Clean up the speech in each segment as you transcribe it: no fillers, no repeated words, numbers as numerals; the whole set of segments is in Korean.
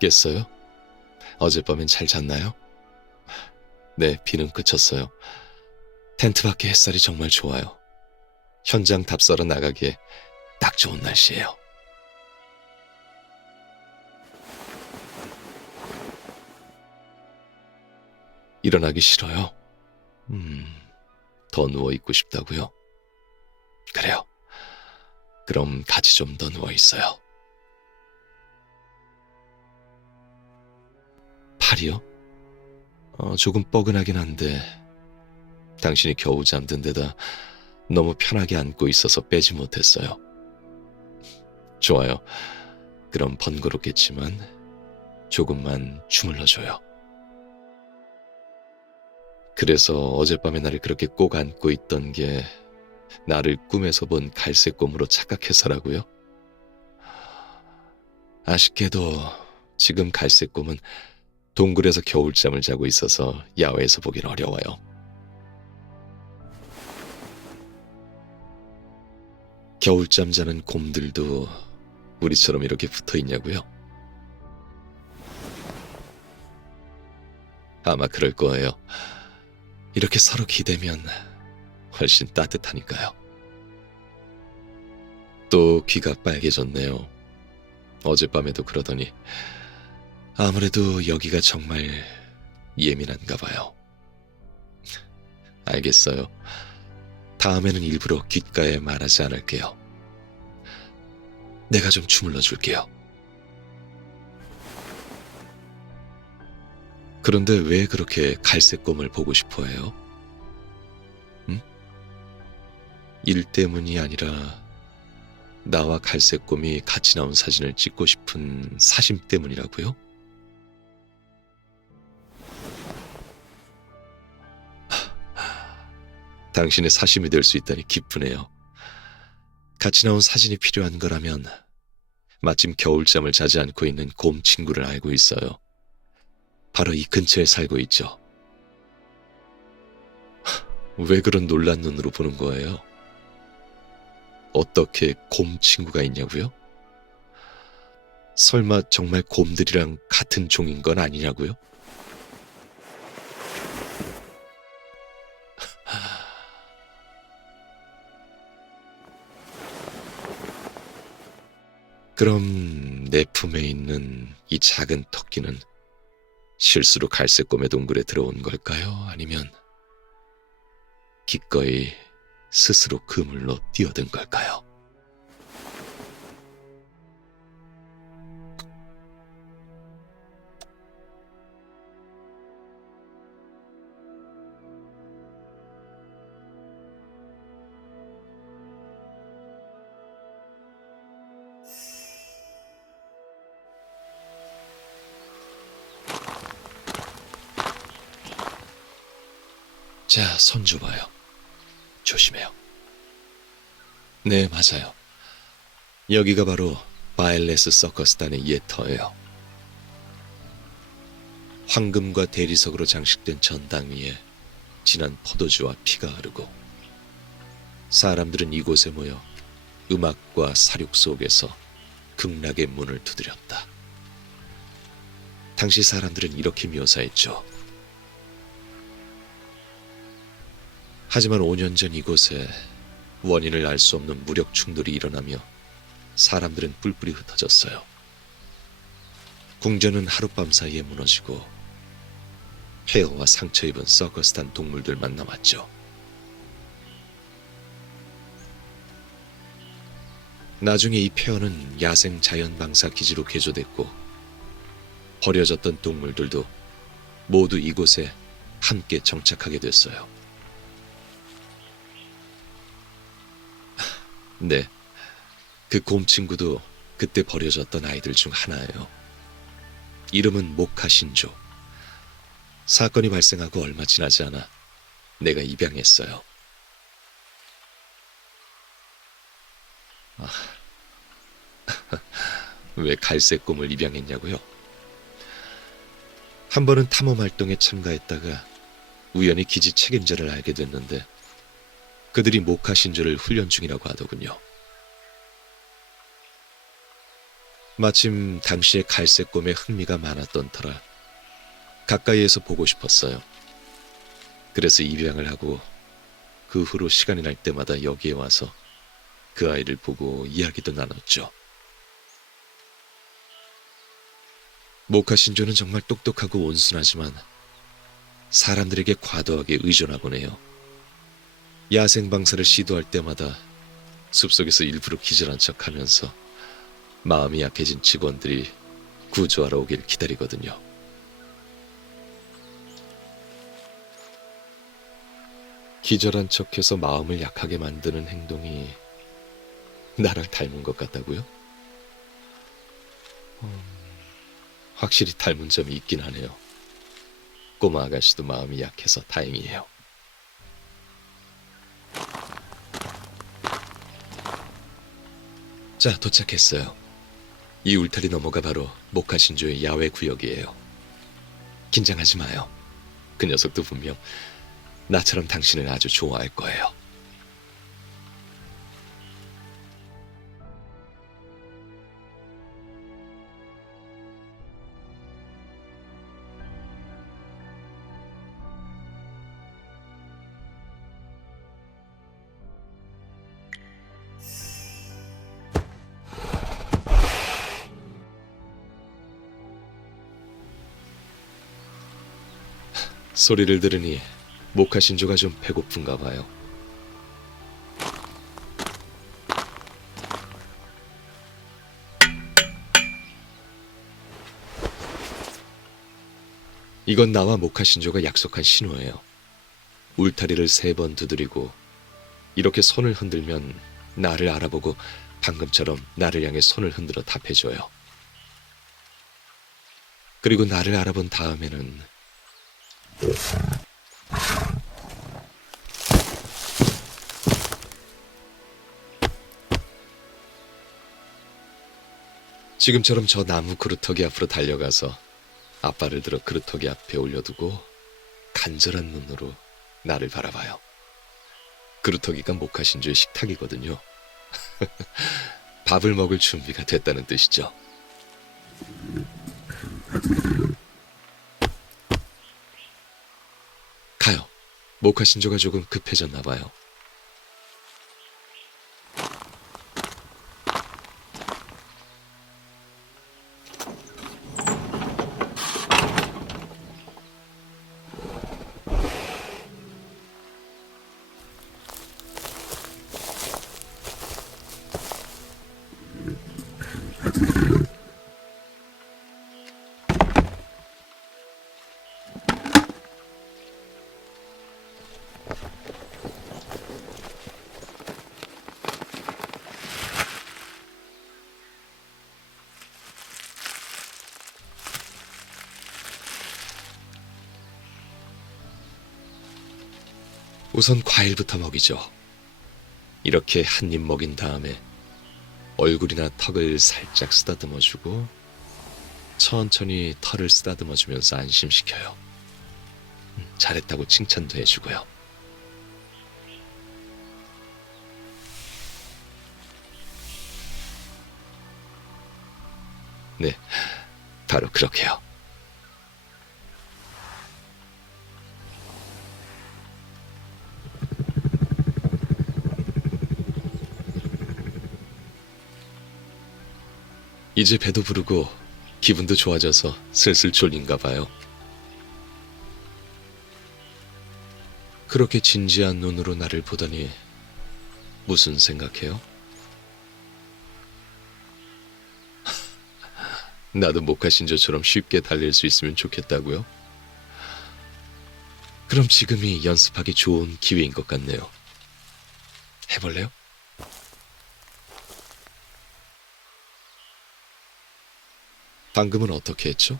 깼어요? 어젯밤엔 잘 잤나요? 네, 비는 그쳤어요. 텐트 밖에 햇살이 정말 좋아요. 현장 답사로 나가기에 딱 좋은 날씨예요. 일어나기 싫어요? 음, 더 누워있고 싶다고요? 그래요. 그럼 같이 좀 더 누워있어요. 팔이요? 조금 뻐근하긴 한데 당신이 겨우 잠든 데다 너무 편하게 안고 있어서 빼지 못했어요. 좋아요. 그럼 번거롭겠지만 조금만 주물러줘요. 그래서 어젯밤에 나를 그렇게 꼭 안고 있던 게 나를 꿈에서 본 갈색 곰으로 착각해서라고요? 아쉽게도 지금 갈색 곰은 동굴에서 겨울잠을 자고 있어서 야외에서 보긴 어려워요. 겨울잠 자는 곰들도 우리처럼 이렇게 붙어 있냐고요? 아마 그럴 거예요. 이렇게 서로 기대면 훨씬 따뜻하니까요. 또 귀가 빨개졌네요. 어젯밤에도 그러더니 아무래도 여기가 정말 예민한가 봐요. 알겠어요. 다음에는 일부러 귓가에 말하지 않을게요. 내가 좀 주물러 줄게요. 그런데 왜 그렇게 갈색 곰을 보고 싶어 해요? 응? 일 때문이 아니라 나와 갈색 곰이 같이 나온 사진을 찍고 싶은 사심 때문이라고요? 당신의 사심이 될 수 있다니 기쁘네요. 같이 나온 사진이 필요한 거라면 마침 겨울잠을 자지 않고 있는 곰 친구를 알고 있어요. 바로 이 근처에 살고 있죠. 왜 그런 놀란 눈으로 보는 거예요? 어떻게 곰 친구가 있냐고요? 설마 정말 곰들이랑 같은 종인 건 아니냐고요? 그럼 내 품에 있는 이 작은 토끼는 실수로 갈색 곰의 동굴에 들어온 걸까요? 아니면 기꺼이 스스로 그물로 뛰어든 걸까요? 자, 손 줘봐요. 조심해요. 네, 맞아요. 여기가 바로 바일레스 서커스단의 옛 터예요. 황금과 대리석으로 장식된 전당 위에 진한 포도주와 피가 흐르고 사람들은 이곳에 모여 음악과 사륙 속에서 극락의 문을 두드렸다. 당시 사람들은 이렇게 묘사했죠. 하지만 5년 전 이곳에 원인을 알 수 없는 무력 충돌이 일어나며 사람들은 뿔뿔이 흩어졌어요. 궁전은 하룻밤 사이에 무너지고 폐허와 상처 입은 서커스단 동물들만 남았죠. 나중에 이 폐허는 야생 자연방사 기지로 개조됐고 버려졌던 동물들도 모두 이곳에 함께 정착하게 됐어요. 네, 그 곰 친구도 그때 버려졌던 아이들 중 하나예요. 이름은 모카신조. 사건이 발생하고 얼마 지나지 않아 내가 입양했어요. 왜 갈색 곰을 입양했냐고요? 한 번은 탐험 활동에 참가했다가 우연히 기지 책임자를 알게 됐는데 그들이 모카신조를 훈련 중이라고 하더군요. 마침 당시에 갈색곰에 흥미가 많았던 터라 가까이에서 보고 싶었어요. 그래서 입양을 하고 그 후로 시간이 날 때마다 여기에 와서 그 아이를 보고 이야기도 나눴죠. 모카신조는 정말 똑똑하고 온순하지만 사람들에게 과도하게 의존하곤 해요. 야생 방사를 시도할 때마다 숲속에서 일부러 기절한 척하면서 마음이 약해진 직원들이 구조하러 오길 기다리거든요. 기절한 척해서 마음을 약하게 만드는 행동이 나랑 닮은 것 같다고요? 확실히 닮은 점이 있긴 하네요. 꼬마 아가씨도 마음이 약해서 다행이에요. 자, 도착했어요. 이 울타리 너머가 바로 모카신조의 야외 구역이에요. 긴장하지 마요. 그 녀석도 분명 나처럼 당신을 아주 좋아할 거예요. 소리를 들으니 모카신조가 좀 배고픈가 봐요. 이건 나와 모카신조가 약속한 신호예요. 울타리를 3번 두드리고 이렇게 손을 흔들면 나를 알아보고 방금처럼 나를 향해 손을 흔들어 답해줘요. 그리고 나를 알아본 다음에는 지금처럼 저 나무 그루터기 앞으로 달려가서 앞발을 들어 그루터기 앞에 올려두고 간절한 눈으로 나를 바라봐요. 그루터기가 모카신조의 식탁이거든요. 밥을 먹을 준비가 됐다는 뜻이죠. 가요. 모카신조가 조금 급해졌나 봐요. 우선 과일부터 먹이죠. 이렇게 한 입 먹인 다음에 얼굴이나 턱을 살짝 쓰다듬어주고 천천히 털을 쓰다듬어주면서 안심시켜요. 잘했다고 칭찬도 해주고요. 네, 바로 그렇게요. 이제 배도 부르고 기분도 좋아져서 슬슬 졸린가 봐요. 그렇게 진지한 눈으로 나를 보더니 무슨 생각해요? 나도 모카신조처럼 쉽게 달릴 수 있으면 좋겠다고요? 그럼 지금이 연습하기 좋은 기회인 것 같네요. 해볼래요? 방금은 어떻게 했죠?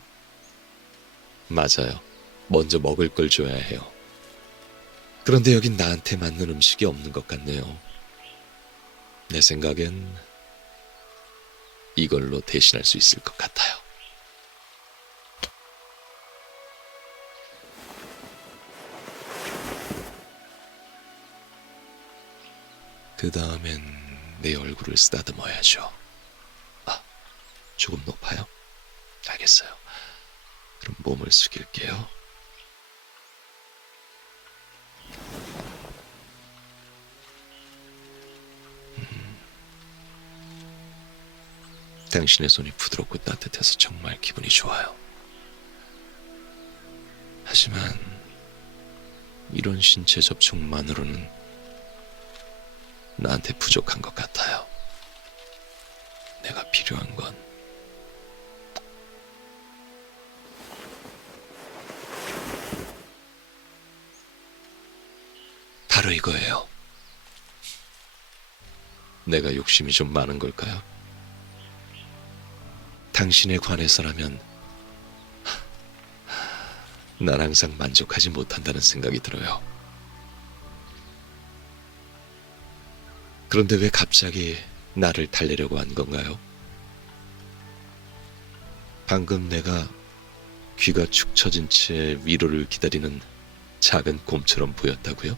맞아요. 먼저 먹을 걸 줘야 해요. 그런데 여긴 나한테 맞는 음식이 없는 것 같네요. 내 생각엔 이걸로 대신할 수 있을 것 같아요. 그 다음엔 내 얼굴을 쓰다듬어야죠. 아, 조금 높아요? 알겠어요. 그럼 몸을 숙일게요. 당신의 손이 부드럽고 따뜻해서 정말 기분이 좋아요. 하지만 이런 신체 접촉만으로는 나한테 부족한 것 같아요. 내가 필요한 건 바로 이거예요. 내가 욕심이 좀 많은 걸까요? 당신에 관해서라면 난 항상 만족하지 못한다는 생각이 들어요. 그런데 왜 갑자기 나를 달래려고 한 건가요? 방금 내가 귀가 축 처진 채 위로를 기다리는 작은 곰처럼 보였다고요?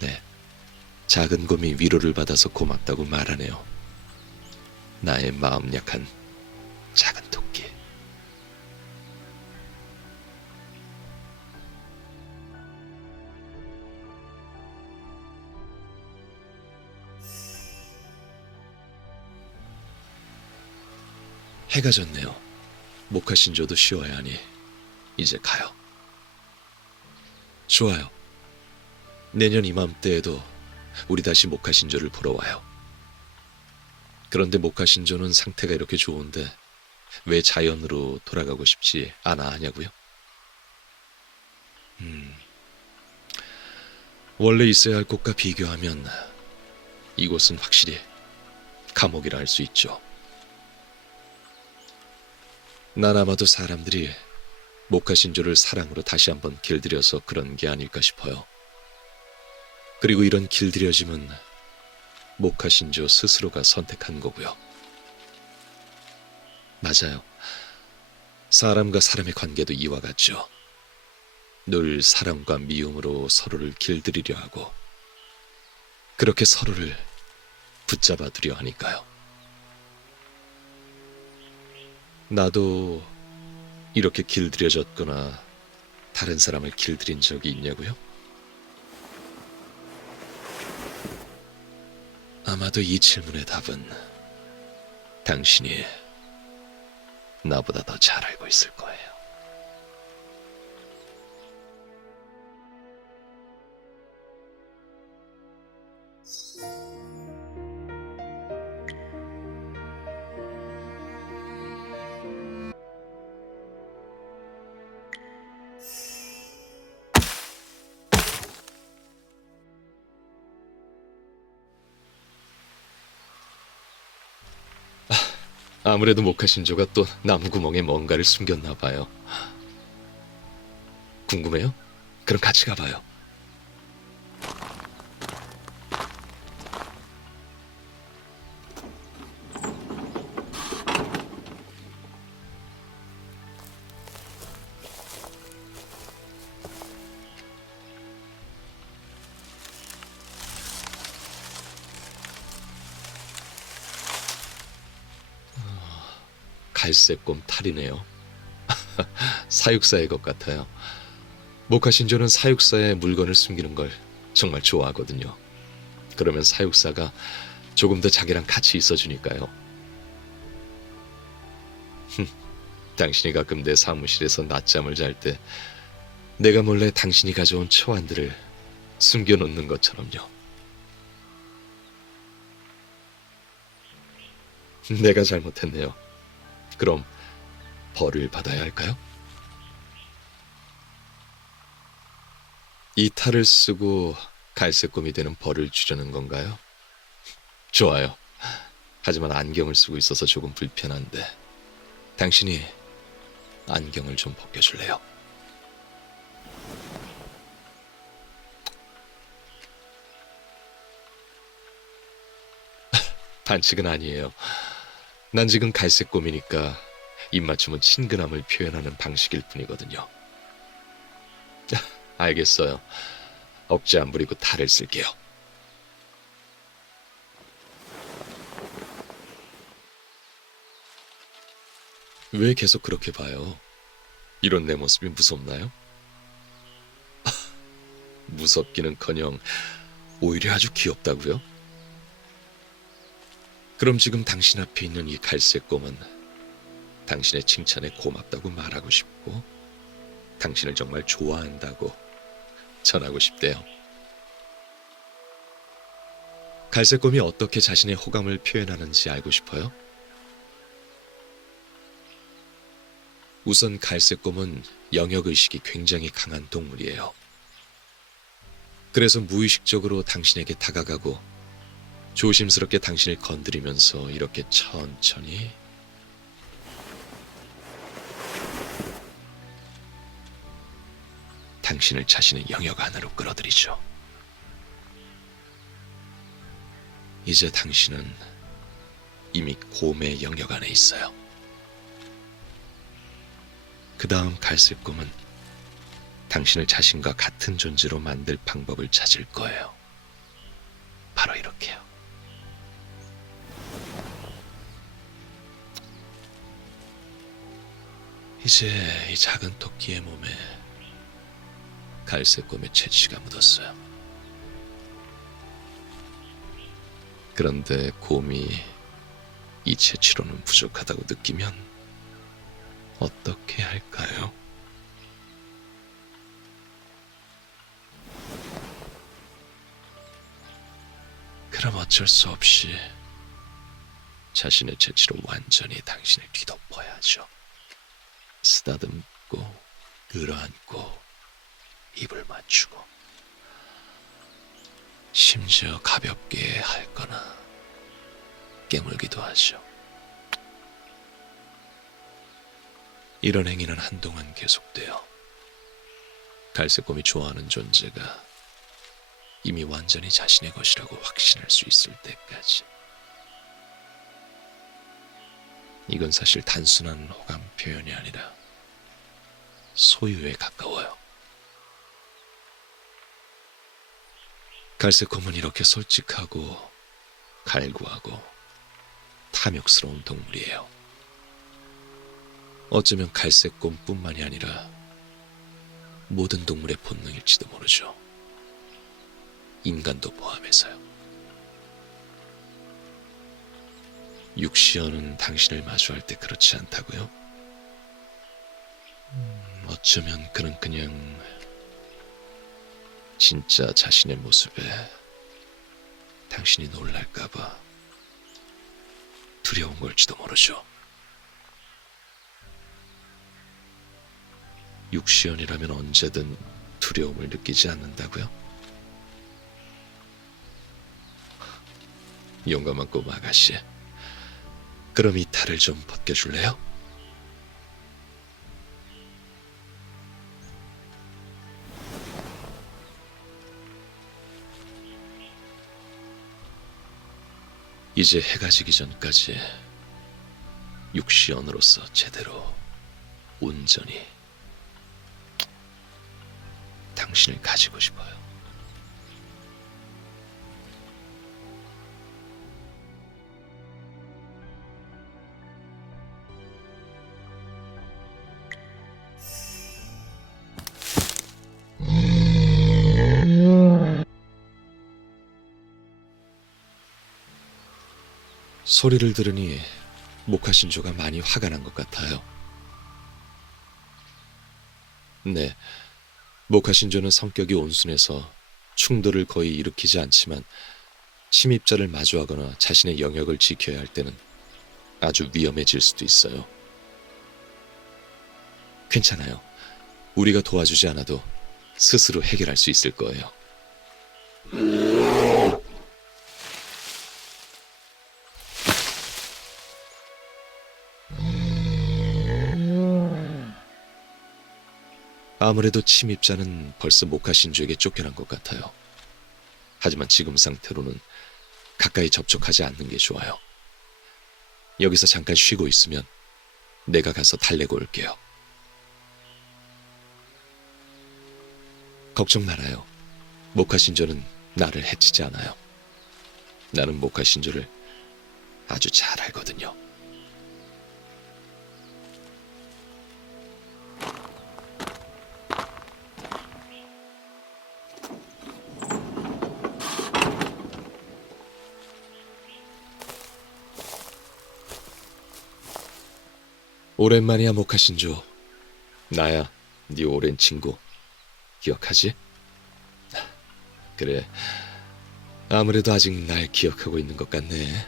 네, 작은 곰이 위로를 받아서 고맙다고 말하네요. 나의 마음 약한 작은 토끼. 해가 졌네요. 모카신조도 쉬어야 하니 이제 가요. 좋아요. 내년 이맘때에도 우리 다시 모카신조를 보러 와요. 그런데 모카신조는 상태가 이렇게 좋은데 왜 자연으로 돌아가고 싶지 않아 하냐고요? 원래 있어야 할 곳과 비교하면 이곳은 확실히 감옥이라 할 수 있죠. 난 아마도 사람들이 모카신조를 사랑으로 다시 한번 길들여서 그런 게 아닐까 싶어요. 그리고 이런 길들여짐은 모카신조 스스로가 선택한 거고요. 맞아요. 사람과 사람의 관계도 이와 같죠. 늘 사랑과 미움으로 서로를 길들이려 하고 그렇게 서로를 붙잡아 두려 하니까요. 나도 이렇게 길들여졌거나 다른 사람을 길들인 적이 있냐고요? 아마도 이 질문의 답은 당신이 나보다 더 잘 알고 있을 거예요. 아무래도 모카신조가 또 나무구멍에 뭔가를 숨겼나 봐요. 궁금해요? 그럼 같이 가봐요. 갈색곰 탈이네요. 사육사의 것 같아요. 모카신조는 사육사의 물건을 숨기는 걸 정말 좋아하거든요. 그러면 사육사가 조금 더 자기랑 같이 있어주니까요. 당신이 가끔 내 사무실에서 낮잠을 잘 때 내가 몰래 당신이 가져온 초안들을 숨겨놓는 것처럼요. 내가 잘못했네요. 그럼 벌을 받아야 할까요? 이 탈을 쓰고 갈색곰이 되는 벌을 주려는 건가요? 좋아요. 하지만 안경을 쓰고 있어서 조금 불편한데 당신이 안경을 좀 벗겨줄래요? 반칙은 아니에요. 난 지금 갈색곰이니까 입맞춤은 친근함을 표현하는 방식일 뿐이거든요. 알겠어요. 억지 안 부리고 탈을 쓸게요. 왜 계속 그렇게 봐요? 이런 내 모습이 무섭나요? 무섭기는커녕 오히려 아주 귀엽다고요? 그럼 지금 당신 앞에 있는 이 갈색 곰은 당신의 칭찬에 고맙다고 말하고 싶고 당신을 정말 좋아한다고 전하고 싶대요. 갈색 곰이 어떻게 자신의 호감을 표현하는지 알고 싶어요? 우선 갈색 곰은 영역의식이 굉장히 강한 동물이에요. 그래서 무의식적으로 당신에게 다가가고 조심스럽게 당신을 건드리면서 이렇게 천천히 당신을 자신의 영역 안으로 끌어들이죠. 이제 당신은 이미 곰의 영역 안에 있어요. 그 다음 갈색 곰은 당신을 자신과 같은 존재로 만들 방법을 찾을 거예요. 바로 이렇게요. 이제 이 작은 토끼의 몸에 갈색 곰의 채취가 묻었어요. 그런데 곰이 이 채취로는 부족하다고 느끼면 어떻게 할까요? 그럼 어쩔 수 없이 자신의 채취로 완전히 당신을 뒤덮어야죠. 쓰다듬고 끌어안고 입을 맞추고 심지어 가볍게 핥거나 깨물기도 하죠. 이런 행위는 한동안 계속돼요. 갈색곰이 좋아하는 존재가 이미 완전히 자신의 것이라고 확신할 수 있을 때까지. 이건 사실 단순한 호감 표현이 아니라 소유에 가까워요. 갈색곰은 이렇게 솔직하고 갈구하고 탐욕스러운 동물이에요. 어쩌면 갈색곰뿐만이 아니라 모든 동물의 본능일지도 모르죠. 인간도 포함해서요. 육시연은 당신을 마주할 때 그렇지 않다고요? 어쩌면 그는 그냥 진짜 자신의 모습에 당신이 놀랄까봐 두려운 걸지도 모르죠. 육시연이라면 언제든 두려움을 느끼지 않는다고요? 용감한 꼬마 아가씨, 그럼 이 탈을 좀 벗겨줄래요? 이제 해가 지기 전까지 육시연으로서 제대로 온전히 당신을 가지고 싶어요. 소리를 들으니 모카신조가 많이 화가 난 것 같아요. 네, 모카신조는 성격이 온순해서 충돌을 거의 일으키지 않지만 침입자를 마주하거나 자신의 영역을 지켜야 할 때는 아주 위험해질 수도 있어요. 괜찮아요. 우리가 도와주지 않아도 스스로 해결할 수 있을 거예요. 아무래도 침입자는 벌써 모카신조에게 쫓겨난 것 같아요. 하지만 지금 상태로는 가까이 접촉하지 않는 게 좋아요. 여기서 잠깐 쉬고 있으면 내가 가서 달래고 올게요. 걱정 말아요. 모카신조는 나를 해치지 않아요. 나는 모카신조를 아주 잘 알거든요. 오랜만이야, 모카신조. 나야, 네 오랜 친구. 기억하지? 그래, 아무래도 아직 날 기억하고 있는 것 같네.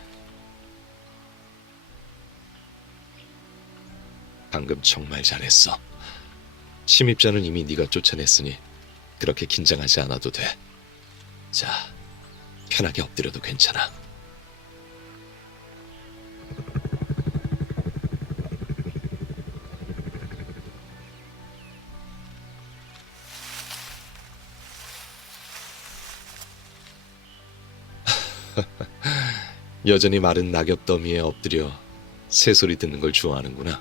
방금 정말 잘했어. 침입자는 이미 네가 쫓아냈으니 그렇게 긴장하지 않아도 돼. 자, 편하게 엎드려도 괜찮아. 여전히 마른 낙엽 더미에 엎드려 새소리 듣는 걸 좋아하는구나.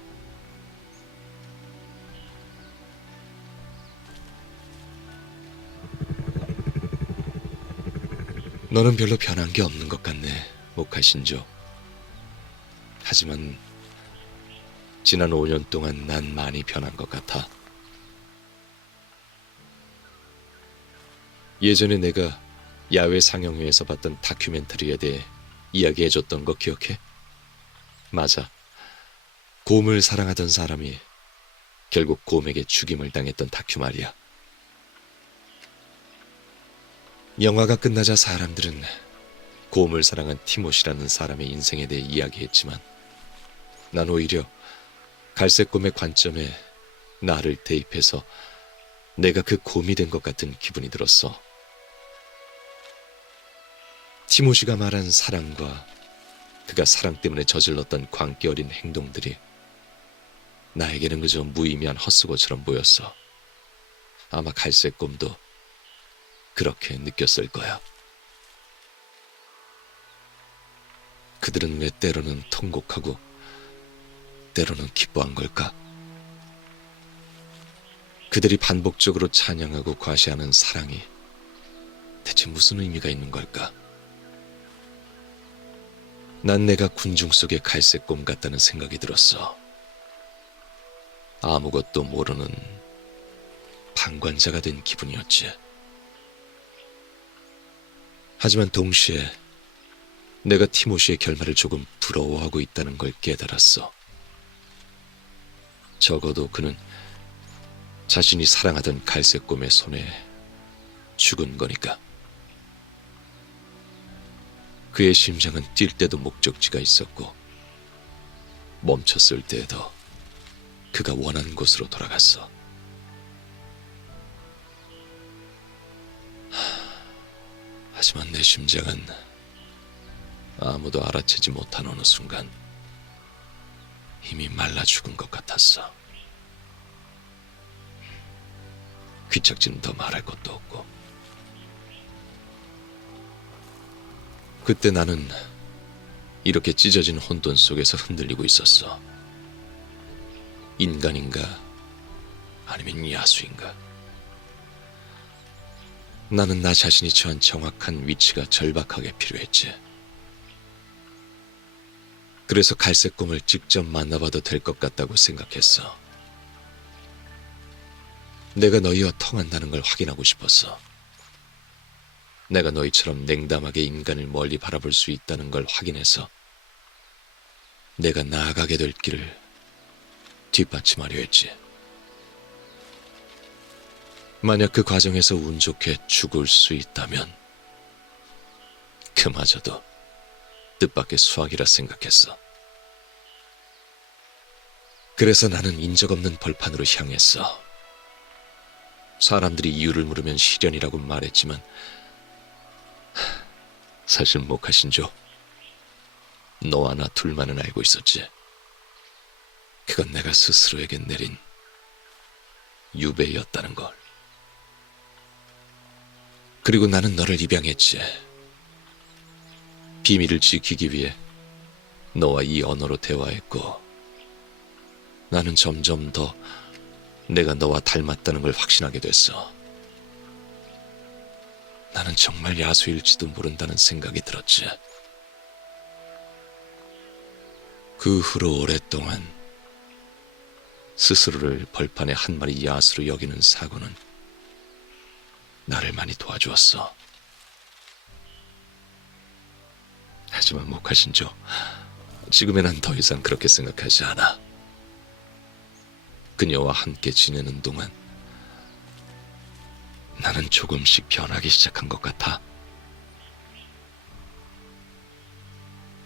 너는 별로 변한 게 없는 것 같네, 모카신조. 하지만 지난 5년 동안 난 많이 변한 것 같아. 예전에 내가 야외 상영회에서 봤던 다큐멘터리에 대해 이야기해줬던 거 기억해? 맞아. 곰을 사랑하던 사람이 결국 곰에게 죽임을 당했던 다큐 말이야. 영화가 끝나자 사람들은 곰을 사랑한 티모시라는 사람의 인생에 대해 이야기했지만 난 오히려 갈색곰의 관점에 나를 대입해서 내가 그 곰이 된 것 같은 기분이 들었어. 티모시가 말한 사랑과 그가 사랑 때문에 저질렀던 광기 어린 행동들이 나에게는 그저 무의미한 헛수고처럼 보였어. 아마 갈색곰도 그렇게 느꼈을 거야. 그들은 왜 때로는 통곡하고 때로는 기뻐한 걸까? 그들이 반복적으로 찬양하고 과시하는 사랑이 대체 무슨 의미가 있는 걸까? 난 내가 군중 속의 갈색곰 같다는 생각이 들었어. 아무것도 모르는 방관자가 된 기분이었지. 하지만 동시에 내가 티모시의 결말을 조금 부러워하고 있다는 걸 깨달았어. 적어도 그는 자신이 사랑하던 갈색곰의 손에 죽은 거니까. 그의 심장은 뛸 때도 목적지가 있었고 멈췄을 때에도 그가 원하는 곳으로 돌아갔어. 하지만 내 심장은 아무도 알아채지 못한 어느 순간 이미 말라 죽은 것 같았어. 귀착지는 더 말할 것도 없고. 그때 나는 이렇게 찢어진 혼돈 속에서 흔들리고 있었어. 인간인가 아니면 야수인가? 나는 나 자신이 처한 정확한 위치가 절박하게 필요했지. 그래서 갈색곰을 직접 만나봐도 될 것 같다고 생각했어. 내가 너희와 통한다는 걸 확인하고 싶었어. 내가 너희처럼 냉담하게 인간을 멀리 바라볼 수 있다는 걸 확인해서 내가 나아가게 될 길을 뒷받침하려 했지. 만약 그 과정에서 운 좋게 죽을 수 있다면 그마저도 뜻밖의 수확이라 생각했어. 그래서 나는 인적 없는 벌판으로 향했어. 사람들이 이유를 물으면 시련이라고 말했지만 사실 모카신조, 너와 나 둘만은 알고 있었지. 그건 내가 스스로에게 내린 유배였다는 걸. 그리고 나는 너를 입양했지. 비밀을 지키기 위해 너와 이 언어로 대화했고 나는 점점 더 내가 너와 닮았다는 걸 확신하게 됐어. 나는 정말 야수일지도 모른다는 생각이 들었지. 그 후로 오랫동안 스스로를 벌판의 한 마리 야수로 여기는 사고는 나를 많이 도와주었어. 하지만 모카신조, 지금의 난 더 이상 그렇게 생각하지 않아. 그녀와 함께 지내는 동안 나는 조금씩 변하기 시작한 것 같아.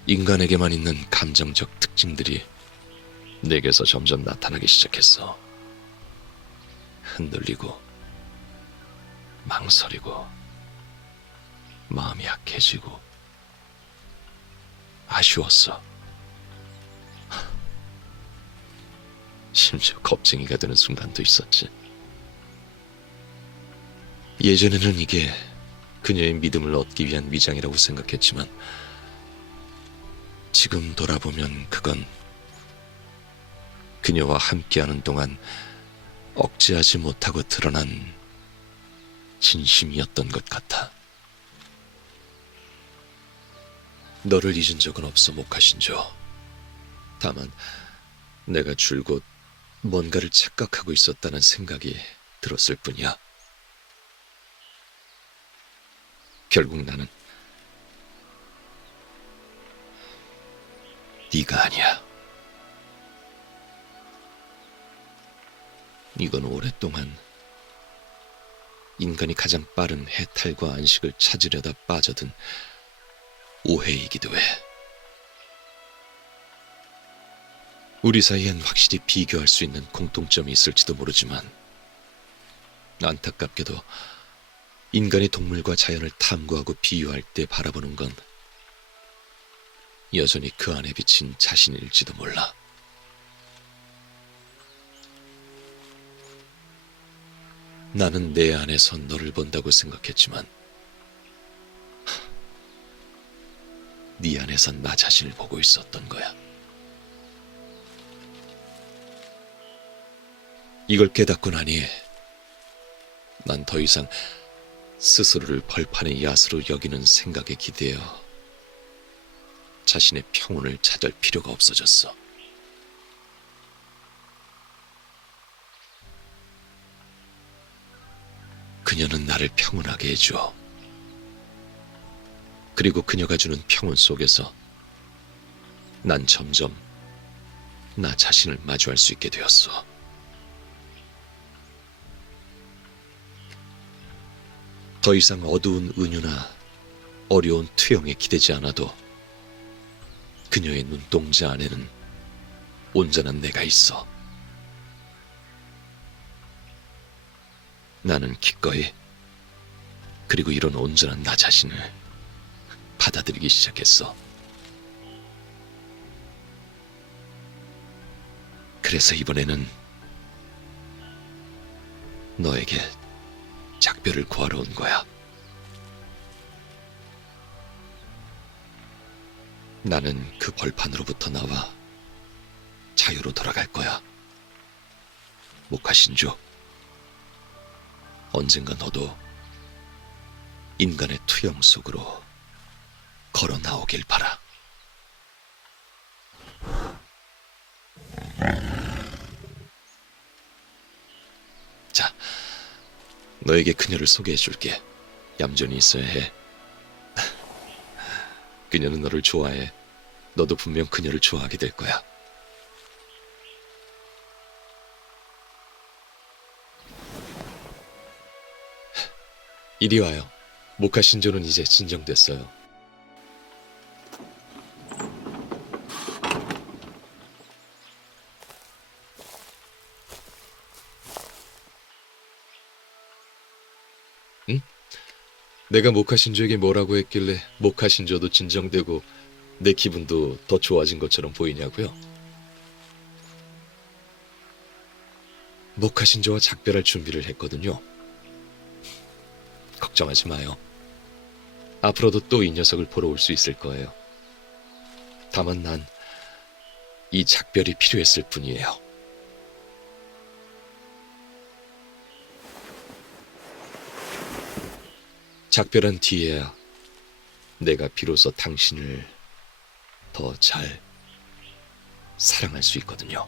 인간에게만 있는 감정적 특징들이 내게서 점점 나타나기 시작했어. 흔들리고, 망설이고, 마음이 약해지고, 아쉬웠어. 심지어 겁쟁이가 되는 순간도 있었지. 예전에는 이게 그녀의 믿음을 얻기 위한 위장이라고 생각했지만 지금 돌아보면 그건 그녀와 함께하는 동안 억제하지 못하고 드러난 진심이었던 것 같아. 너를 잊은 적은 없어, 모카신조. 다만 내가 줄곧 뭔가를 착각하고 있었다는 생각이 들었을 뿐이야. 결국 나는 네가 아니야. 이건 오랫동안 인간이 가장 빠른 해탈과 안식을 찾으려다 빠져든 오해이기도 해. 우리 사이엔 확실히 비교할 수 있는 공통점이 있을지도 모르지만 안타깝게도 인간이 동물과 자연을 탐구하고 비유할 때 바라보는 건 여전히 그 안에 비친 자신일지도 몰라. 나는 내 안에서 너를 본다고 생각했지만 네 안에선 나 자신을 보고 있었던 거야. 이걸 깨닫고 나니 난 더 이상 스스로를 벌판의 야수로 여기는 생각에 기대어 자신의 평온을 찾을 필요가 없어졌어. 그녀는 나를 평온하게 해줘. 그리고 그녀가 주는 평온 속에서 난 점점 나 자신을 마주할 수 있게 되었어. 더 이상 어두운 은유나 어려운 투영에 기대지 않아도 그녀의 눈동자 안에는 온전한 내가 있어. 나는 기꺼이 그리고 이런 온전한 나 자신을 받아들이기 시작했어. 그래서 이번에는 너에게 작별을 구하러 온 거야. 나는 그 벌판으로부터 나와 자유로 돌아갈 거야. 모카신조, 언젠가 너도 인간의 투영 속으로 걸어 나오길 바라. 자, 너에게 그녀를 소개해 줄게. 얌전히 있어야 해. 그녀는 너를 좋아해. 너도 분명 그녀를 좋아하게 될 거야. 이리 와요. 모카신조는 이제 진정됐어요. 응? 내가 모카신조에게 뭐라고 했길래 모카신조도 진정되고 내 기분도 더 좋아진 것처럼 보이냐고요? 모카신조와 작별할 준비를 했거든요. 걱정하지 마요. 앞으로도 또 이 녀석을 보러 올 수 있을 거예요. 다만 난 이 작별이 필요했을 뿐이에요. 작별한 뒤에야 내가 비로소 당신을 더 잘 사랑할 수 있거든요.